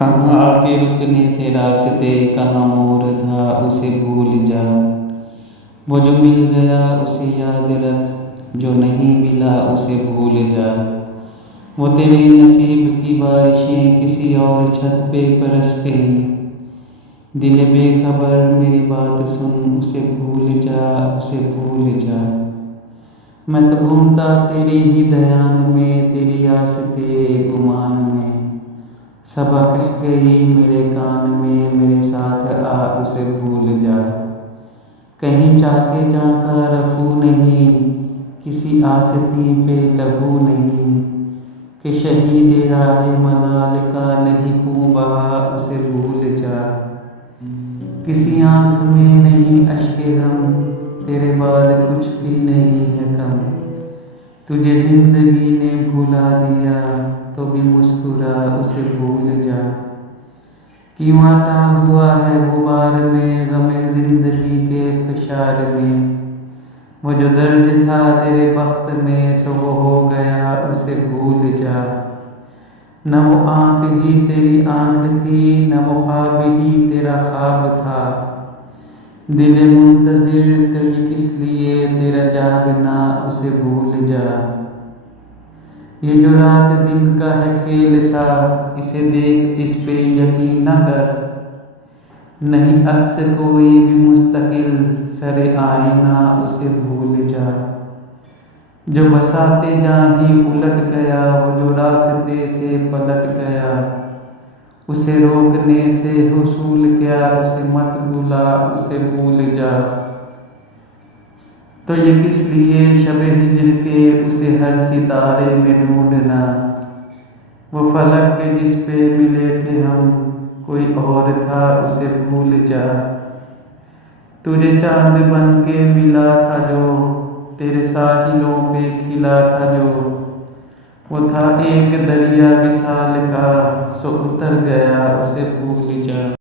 कहाँ आके रुकने थे रास्ते, कहाँ मोड़ था उसे भूल जा। वो जो मिल गया उसे याद रख, जो नहीं मिला उसे भूल जा। वो तेरे नसीब की बारिशें किसी और छत पे बरस गई। दिल बेखबर मेरी बात सुन, उसे भूल जा, उसे भूल जा। मैं तो घूमता तेरी ही ध्यान में, तेरी आस तेरे गुमान में। सबा कह गई मेरे कान में, मेरे साथ आ उसे भूल जा। कहीं जाके जाका रफू नहीं, किसी आसती पे लहू नहीं। कि शहीद राह मलाल का नहीं खून बहा, उसे भूल जा। किसी आँख में नहीं अश्के गम, तेरे बाद कुछ भी नहीं है कम। तुझे जिंदगी ने भुला दिया तो भी मुस्कुरा, उसे भूल जा। क्यों अटा हुआ है गुबार में, गमे जिंदगी के फशार में। वो जो दर्ज था तेरे बख्त में, सो वो हो गया, उसे भूल जा। न वो आँख ही तेरी आँख थी, न वो ख्वाब ही तेरा ख्वाब था। दिल मुंतज़िर कभी किस लिए तेरा जागना, उसे भूल जा। ये जो रात दिन का है खेल सा, इसे देख इस पे यकीन न कर। नहीं अक्स कोई भी मुस्तकिल, सरे आईना उसे भूल जा। जो बसाते जहाँ ही उलट गया, वो जो रास्ते से पलट गया। उसे रोकने से हुसूल क्या, उसे मत भूला, उसे भूल जा। तो ये किस लिए शब हिज्र के, उसे हर सितारे में ढूंढना। वो फलक के जिस पे मिले थे हम, कोई और था, उसे भूल जा। तुझे चांद बन के मिला था जो, तेरे साहिलों पे खिला था जो। वो था एक दरिया विशाल का, सो उतर गया, उसे भूल जा।